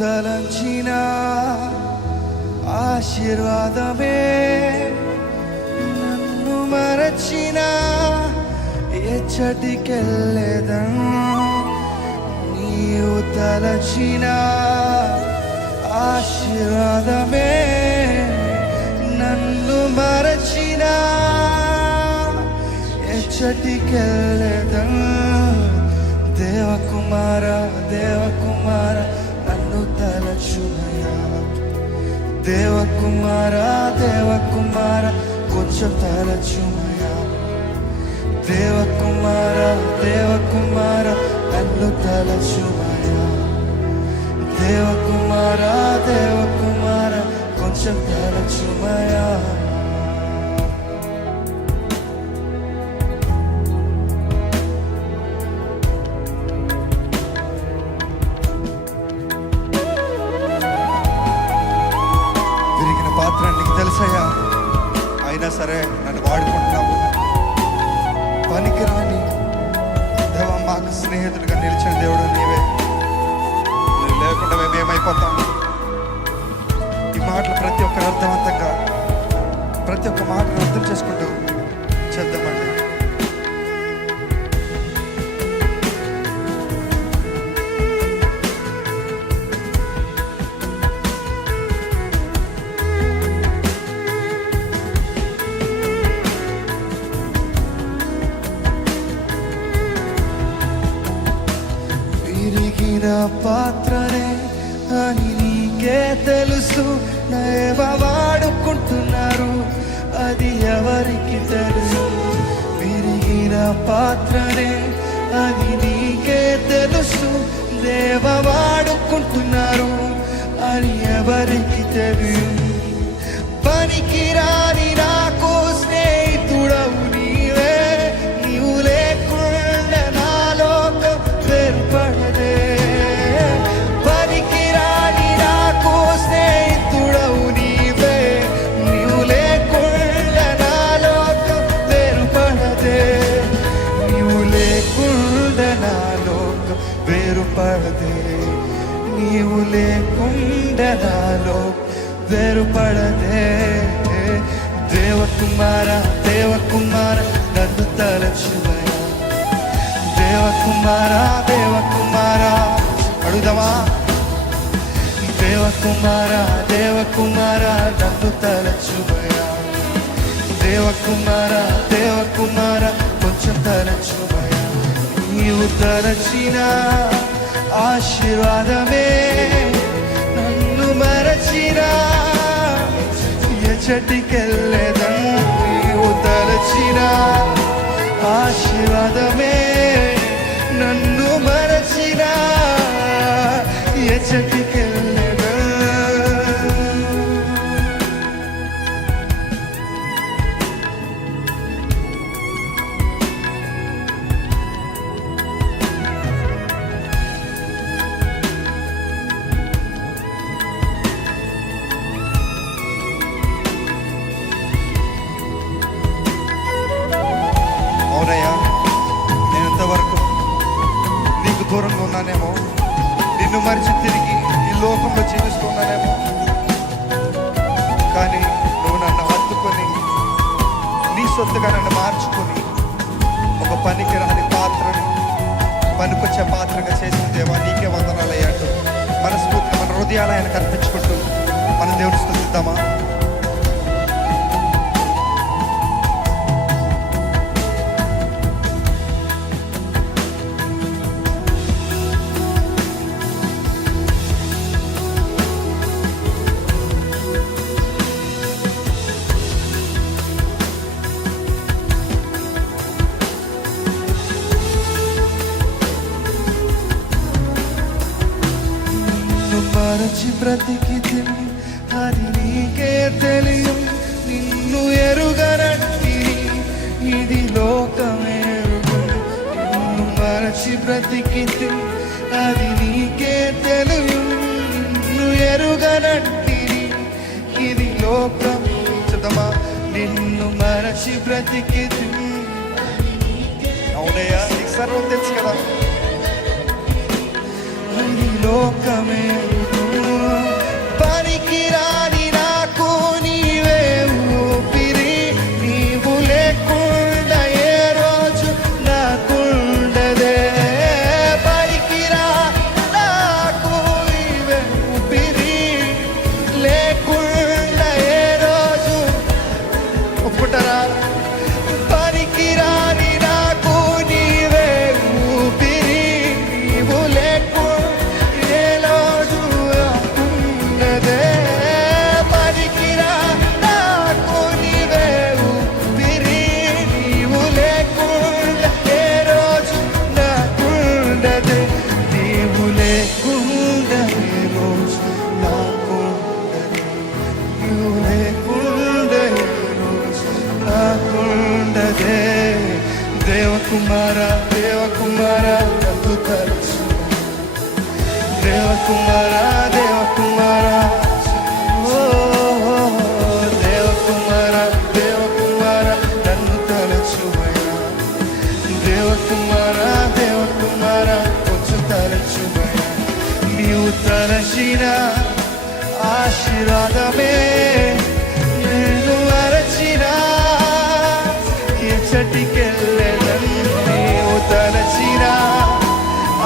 తలంచిన ఆశీర్వాదమే నన్ను మరచిన ఎచ్చటికెళ్ళేదను. నీవు తలచిన ఆశీర్వాదమే నన్ను మరచిన ఎచ్చటికెళ్ళేదను. దేవకుమార దేవకుమార నన్ను తలచుమయా. దేవకుమార దేవకుమార కొంచెం తలచుమయా. దేవకుమార దేవకుమార నన్ను తలచుమయా. దేవకుమార దేవకుమార కొంచెం తలచుమయా. విరిగిన పాత్ర నీకు తెలుసయ్యా, అయినా సరే నన్ను వాడుకుంటున్నావు. పనికిరాని దేవా, మాకు స్నేహితుడిగా నిలిచిన దేవుడు నీవే. నువ్వు లేకుండా మేమేమైపోతాం. ఈ మాటలు ప్రతి ఒక్కరు అర్థవంతంగా ప్రతి ఒక్క మాటను అర్థం చేసుకుంటూ చేద్దామండి. విరిగిన పాత్రనే అని నీకే తెలుసు. నేవ వాడుకుంటున్నారు, అది ఎవరికి తెలుసు. విరిగిన పాత్రనే అది నీకే తెలుసు. దేవ వాడుకుంటున్నారు, అది ఎవరికి తెలుసు. పనికిరాని నాకు స్నేహితుడవు నీవే. నీవు లేకుండా నా లోకం వేరుపడదే. పనికిరాని నాకు స్నేహితుడవు నీవే. నీవు లేకుండా నా లోకం వేరుపడదే. నీవు లేకుండా నా లోకం వేరుపడదే. నీవు లేకుండా నా లోకం వేరుపడదే. దేవకుమార దేవకుమార నన్ను తలచుమయా. దేవకుమార దేవకుమార అడుగుదామా. దేవకుమార దేవకుమార నన్ను తలచుమయా. దేవకుమార దేవకుమార కొంచెం తలచుమయా. నీవు తలచిన ఆశీర్వాదమే నన్ను మరచిన ఎచ్చటికెళ్ళేదను. నీవు తలచిన ఆశీర్వాదమే నన్ను మరచిన ఎచ్చటికెళ్ళేదను. అవునయ్యా, నేను ఇంతవరకు నీకు దూరంగా ఉన్నానేమో. నిన్ను మరిచి తిరిగి ఈ లోకంలో జీవిస్తున్నానేమో. కానీ నువ్వు నన్ను హత్తుకొని నీ సొత్తుగా నన్ను మార్చుకొని ఒక పనికి రాని పాత్రని పనికొచ్చే పాత్రగా చేసిన దేవా, నీకే వందనాలయ్యాడు. మనస్ఫూర్తిగా మన హృదయాలు ఆయనకు అర్పించుకుంటూ మనం దేవుని స్తుతిద్దామా. మరచి బ్రతికితి అది నీకే తెలియం. నిన్ను ఎరుగనట్టిని ఇది లోకమేరుగు. నిన్ను మరచి బ్రతికితి అది నీకే తెలియం. నిన్ను ఎరుగనట్టిని ఇది లోకం. చదమా. నిన్ను మరచి బ్రతికితి. అవునయ్యా, నీకు సర్వం తెలుసు కదా. లోకమే దేవకుమారా దేవకుమారా ఓ దేవకుమారా దేవకుమారా నన్ను తలచుమయ్యా. దేవకుమారా దేవకుమారా కొంచెం తలచుమయ్యా. నీవు తలచిన ఆశీర్వాదమే నేను మరచిన ఎచ్చటికెళ్ళెదను. నీవు తలచిన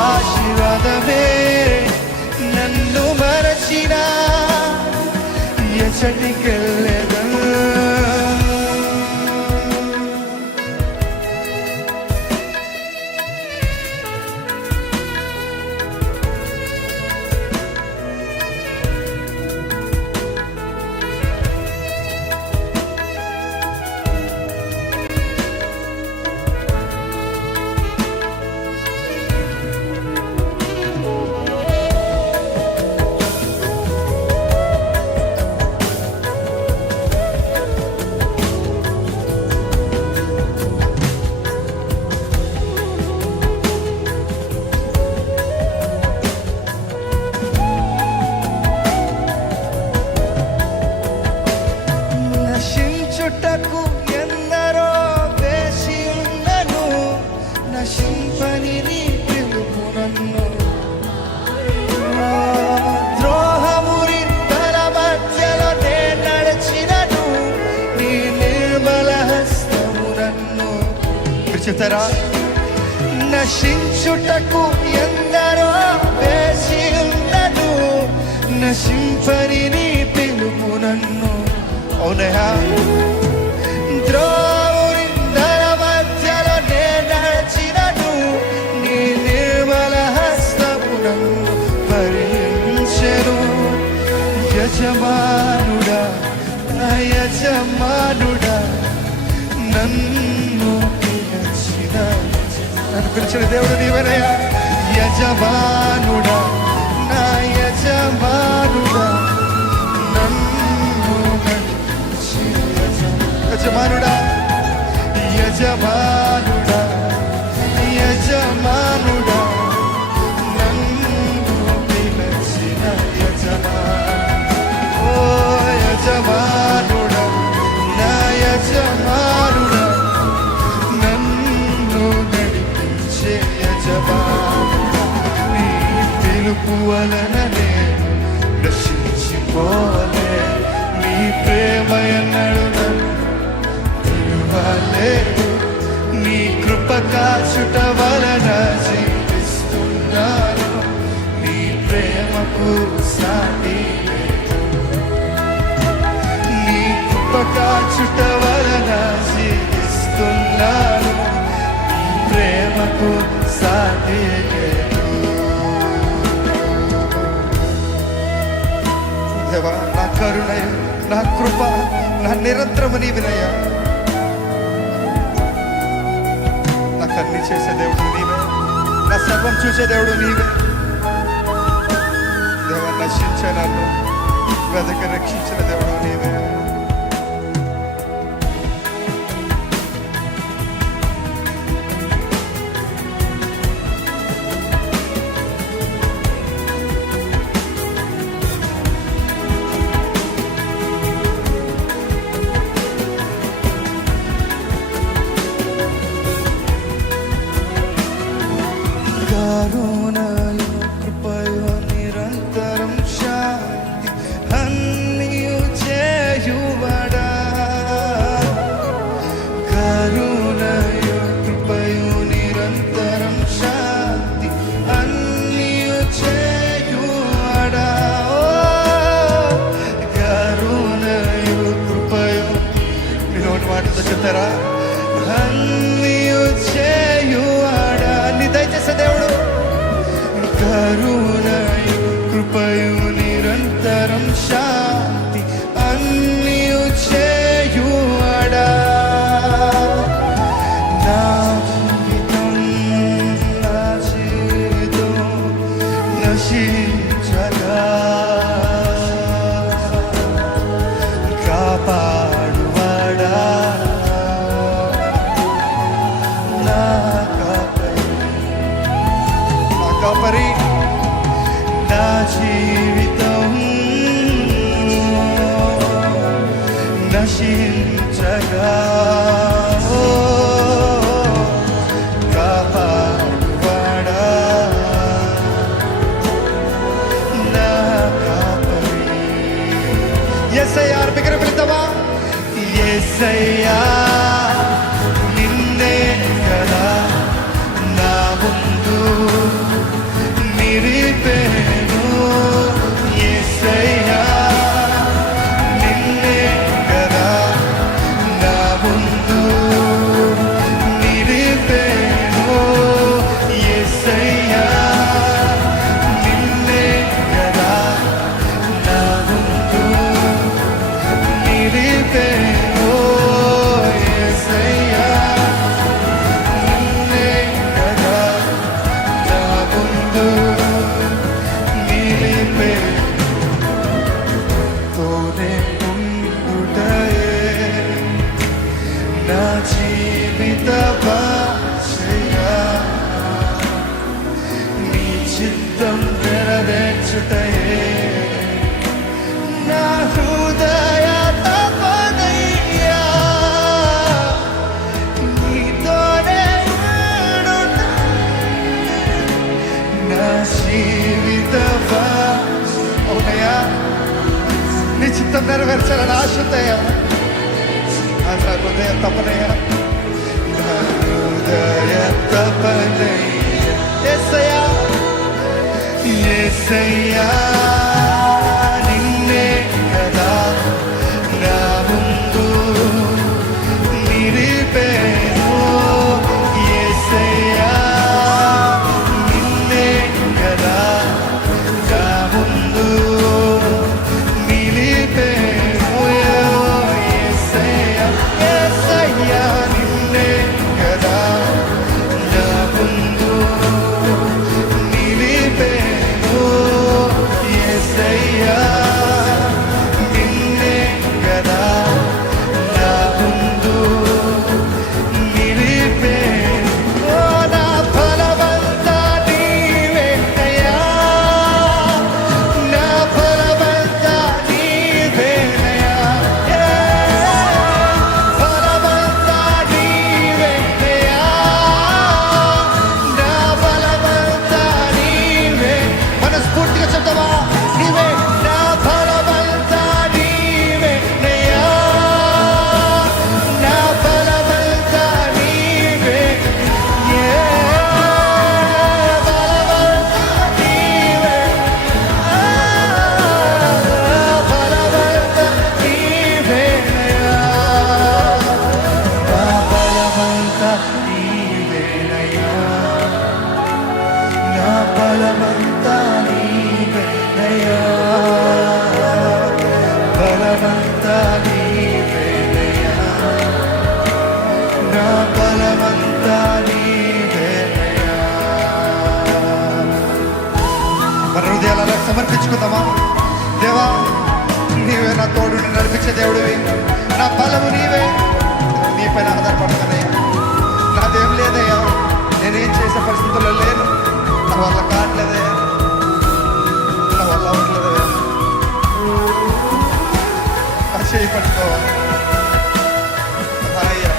ఆశీర్వాదమే నన్ను మరచిన ఎచ్చటికెళ్ళెదను. నశించుటకు ఎందరో వేసి ఉన్నను, నశింపని నీ పిలుపు నన్ను. ద్రోహమురి తల మధ్యలో నే నడిచినను, నీ నిర్మల హస్తము నన్ను. మీరు చెప్తారా? నశించుటకు ఎందరో వేసి ఉన్నను, నశింపని నీ పిలుపు నన్ను. అవునయా, ద్రోహుని ధర మధ్యలో నే నడిచినను, నీ నిర్మల హస్తము నన్ను భరించెను. యజమానుడా నా యజమానుడా నన్ను పిలిచిన దేవుడు నీవేనయ్యా. యజమానుడా నా యజమానుడా యజమానుడా యజమానుడా యజమానుడా నన్ను పిలిచిన యజమానుడా. ఓ యజమానుడా నా యజమానుడా నన్ను నడిపించే యజమానుడా. నీ పిలుపు వలన నేను రక్షించిపోలే, నీ ప్రేమ ఎన్నడు లేదు. నీ కృప కాచుట వలన జీవిస్తున్నాను, నీ ప్రేమకు సాటి లేదు. నీ కృప కాచుట వలన జీవిస్తున్నాను, నీ ప్రేమకు సాటి లేదు. దేవా, నా కరుణయ, నా కృప, నా నిరంతరము నీవినయ్యా. అన్ని చేసే దేవుడు నీవే, నా సర్వం చూసే దేవుడు నీవే. దేవా, నశించే నన్ను వెదకి రక్షించిన దేవుడు నీవే. కరుణయు కృపయు నిరంతరం శాంతి అన్నియు చేయువడా. కరుణయు కృపయు నిరంతరం శాంతి అన్నియు చేయువడా. కరుణయు కృపయు, మీ నోటి మాటతో చెప్తారా? అన్నియు చేయువడా. నీ దయచేసే దేవుడు. కరుణయు కృపయు నిరంతరం శాంతి అన్నియు చేయువడా. నా జీవితం నశించగా కాపాడువాడా. నా కాపరి నా జీవితం నశించగా కాపాడువాడా నా కాపరి. యేసయ్యా బిగ్గరగా పిలుద్దామా? యేసయ్యా నిన్నే కదా నా ముందు నిలిపేను. యేసయ్యా నిన్నే కదా నా ముందు నిలిపేను. యేసయ్యా నిన్నే కదా నా ముందు నిలిపేను. యేసయ్యా నిన్నే కదా నా ముందు నిలిపేను. తోనే ఉండుటయే నా జీవిత భాషయా, నీ చిత్తం నెరవేర్చుటయే నా హృదయ తపనయ్యా. నీతోనే ఉండుట నా జీవిత భాష. అవునయ్యా, నీ చిత్తం నెరవేర్చాలని ఆశతయ్యా. నా హృదయ తపనయ్యా, నా హృదయ తపనయ్యా. యేసయ్యా యేసయ్యా నిన్నే కదా నా ముందు నిలిపేను. యేసయ్యా నిన్నే కదా నా ముందు నిలిపేను. యేసయ్యా యేసయ్యా నిన్నే కదా నా ముందు నిలిపేను. యేసయ్యా నిన్నే కదా నా ముందు నిలిపేను. ఓ నా బలమంతా నీవేనయ్యా, నా బలమంతా నీవేనయ్యా. బలమంతా నీవేనయ్యా, నా బలమంతా నీవే. మనస్ఫూర్తిగా చెప్తావా? నీవే నా బలమంతా నీవేనయ్యా, నా బలమంతా నీవే. బలమంతా నీవే, బలమంతా నీవేనయ్యా, నా బలమంతా నీవేనయ్యా, నా బలమంతా నీవేనయ్యా, బలమంతా నీవేనయ్యా, నా బలమంతా నీవేనయ్యా. మన హృదయాలను సమర్పించుకుందామా? దేవా, నీవే నా తోడు నడిపించే దేవుడివి, నా బలము నీవే. నీపైన ఆధారపడతానయ్యా. నాదేం లేదయ్యా, నేనేం చేసే పరిస్థితుల్లో లేను. నా వల్ల కావట్లేదయ్యా, నా వల్ల అవ్వట్లేదయ్యా. నా చేయి పట్టుకోవాలి అయ్యా.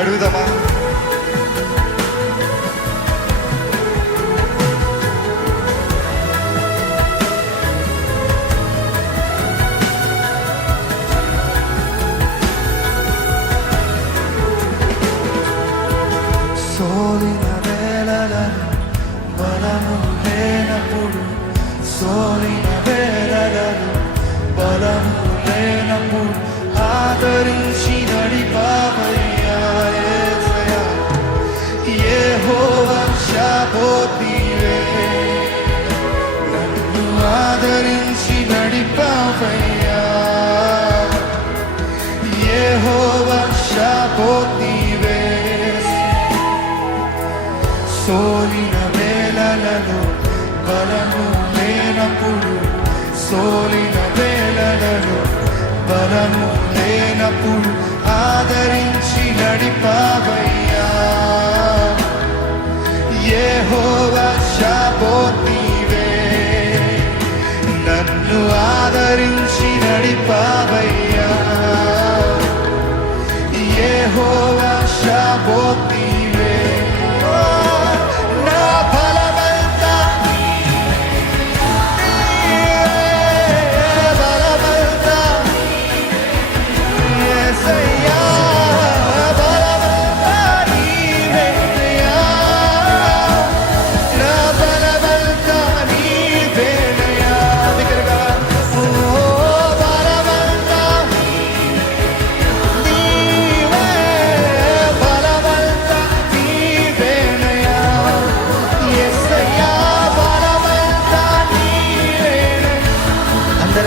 అడుగుదామా? సోలిన వేళలను బలము లేనప్పుడు, సోలిన వేళలను బలము లేనప్పుడు ఆదరించి నడిపావయ్యా. యేసయ్యా యెహోవా షాబాత్ నీవే, నన్ను ఆదరించి నడిపావయ్యా. యెహోవా షాబాత్ నీవే. సోలిన వేళలలో బలము లేనప్పుడు, సోలిన వేళలలో బలము లేనప్పుడు ఆదరించి నడిపావయ్యా. యెహోవా షాబాత్ నీవే.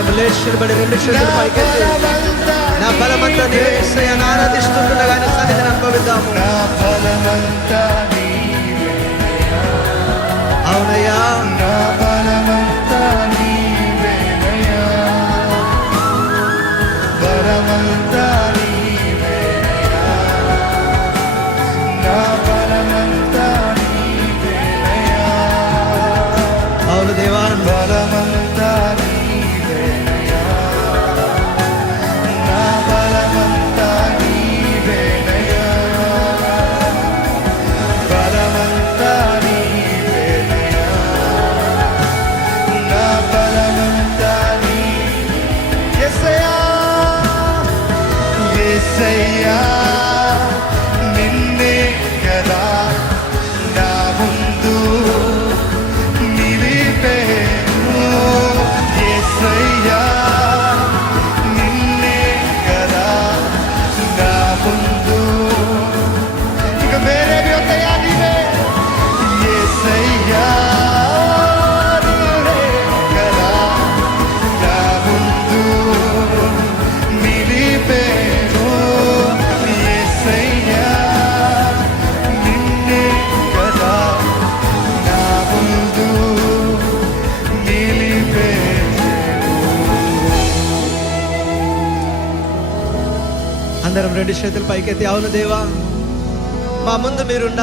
అందరం లేచి నిలబడి రెండు చేతులు పైకెత్తి నా బలమంతా నీవే యేసయ్యా అని ఆరాధిస్తుండగా ఆయన సన్నిధిని అనుభవిద్దాము. నా బలమంతా నీవేనయ్యా, అవునయ్యా, నా బలమంతా నీవేనయ్యా, బలమంతా నీవేనయ్యా, నా బలమంతా నీవేనయ్యా, అవును దేవా, బలమంతా నీవేనయ్యా, నా బలమంతా నీవేనయ్యా, బలమంతా నీవేనయ్యా, నా బలమంతా యేసయ్యా, యేసయ్యా, నిన్నే కదా నా ముందు నిలిపేను, యేసయ్యా, నిన్నే కదా నా ముందు, ఇక వేరేవి వస్తాయా నీవే, యేసయ్యా, నిన్నే కదా నా ముందు నిలిపేను, యేసయ్యా, నిన్నే కదా నా ముందు నిలిపేను. అందరం రెండు చేతులు పైకెత్తి అవును దేవా, మా ముందు మీరున్నారు.